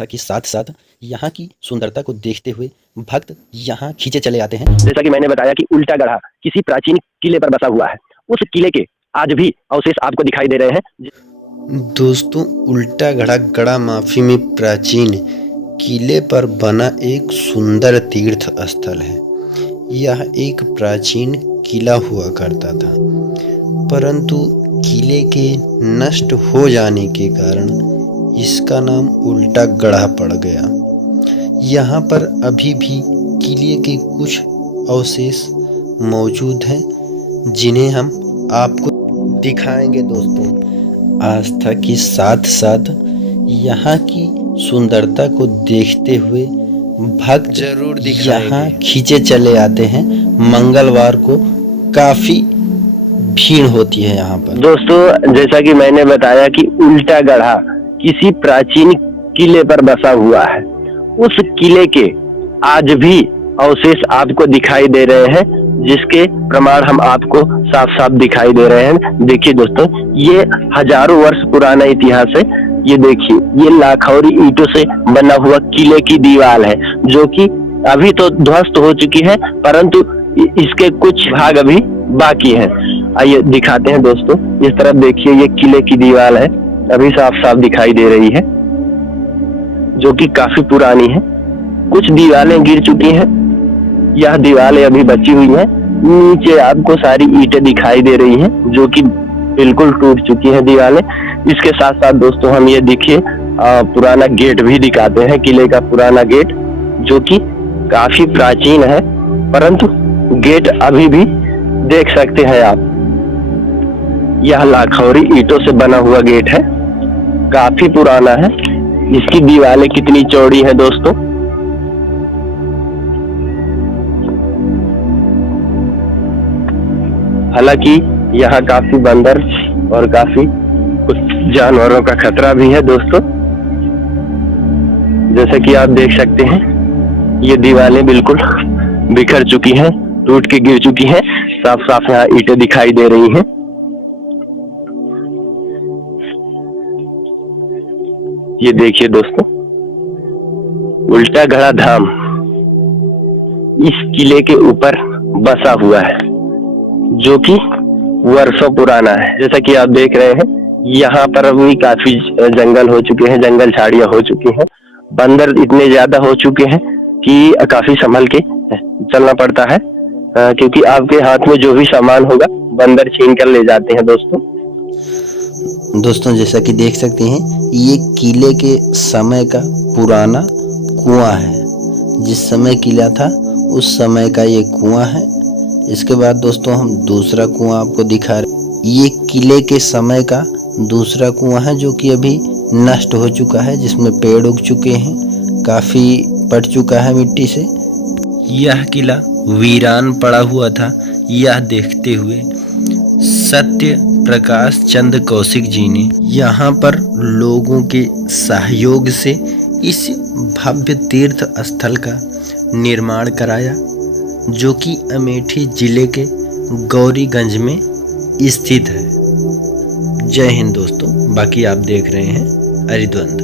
आस्था के साथ साथ यहाँ की सुंदरता को देखते हुए भक्त यहाँ खींचे चले आते हैं। जैसा कि मैंने बताया कि उल्टा गढ़ा किसी प्राचीन किले पर बसा हुआ है। उस किले के आज भी अवशेष आपको दिखाई दे रहे हैं। दोस्तों, उल्टा गढ़ा गड़ा माफी में प्राचीन किले पर बना एक सुंदर तीर्थ स्थल है। यह एक प्राचीन किला हुआ करता था, परंतु किले के नष्ट हो जाने के कारण इसका नाम उल्टा गढ़ा पड़ गया। यहाँ पर अभी भी किले के कुछ अवशेष मौजूद हैं, जिन्हें हम आपको दिखाएंगे। दोस्तों, आस्था के साथ साथ यहाँ की सुंदरता को देखते हुए भक्त जरूर यहाँ खींचे चले आते हैं। मंगलवार को काफी भीड़ होती है यहाँ पर। दोस्तों, जैसा कि मैंने बताया कि उल्टा गढ़ा किसी प्राचीन किले पर बसा हुआ है। उस किले के आज भी अवशेष आपको दिखाई दे रहे हैं, जिसके प्रमाण हम आपको साफ साफ दिखाई दे रहे हैं। देखिए दोस्तों, ये हजारों वर्ष पुराना इतिहास है। ये देखिए, ये लाखौरी ईंटों से बना हुआ किले की दीवार है, जो कि अभी तो ध्वस्त हो चुकी है, परंतु इसके कुछ भाग अभी बाकी हैं। आइए दिखाते हैं दोस्तों। इस तरफ देखिए, ये किले की दीवार है, अभी साफ साफ दिखाई दे रही है, जो कि काफी पुरानी है। कुछ दीवारें गिर चुकी हैं, यह दीवारें अभी बची हुई हैं। नीचे आपको सारी ईंटें दिखाई दे रही हैं, जो कि बिल्कुल टूट चुकी हैं दीवारें। इसके साथ साथ दोस्तों, हम ये देखिए पुराना गेट भी दिखाते हैं, किले का पुराना गेट, जो कि काफी प्राचीन है, परंतु गेट अभी भी देख सकते हैं आप। यह लाखौरी ईंटों से बना हुआ गेट है, काफी पुराना है। इसकी दीवारें कितनी चौड़ी है दोस्तों, हालांकि यहाँ काफी बंदर और काफी कुछ जानवरों का खतरा भी है दोस्तों। जैसे कि आप देख सकते हैं, ये दीवारें बिल्कुल बिखर चुकी हैं, टूट के गिर चुकी हैं। साफ साफ यहाँ ईंटें दिखाई दे रही हैं। ये देखिए दोस्तों, उल्टा गढ़ा धाम इस किले के ऊपर बसा हुआ है, जो कि वर्षों पुराना है। जैसा कि आप देख रहे हैं, यहाँ पर भी काफी जंगल हो चुके हैं, जंगल झाड़ियां हो चुकी हैं। बंदर इतने ज्यादा हो चुके हैं कि काफी संभल के चलना पड़ता है, क्योंकि आपके हाथ में जो भी सामान होगा बंदर छीन कर ले जाते हैं दोस्तों, जैसा कि देख सकते हैं, ये किले के समय का पुराना कुआं है। जिस समय किला था उस समय का ये कुआं है। इसके बाद दोस्तों, हम दूसरा कुआं आपको दिखा रहे। ये किले के समय का दूसरा कुआं है, जो कि अभी नष्ट हो चुका है, जिसमें पेड़ उग चुके हैं, काफी पट चुका है मिट्टी से। यह किला वीरान पड़ा हुआ था। यह देखते हुए सत्य प्रकाश चंद्र कौशिक जी ने यहाँ पर लोगों के सहयोग से इस भव्य तीर्थ स्थल का निर्माण कराया, जो कि अमेठी जिले के गौरीगंज में स्थित है। जय हिंद दोस्तों। बाकी आप देख रहे हैं अरिद्वंद।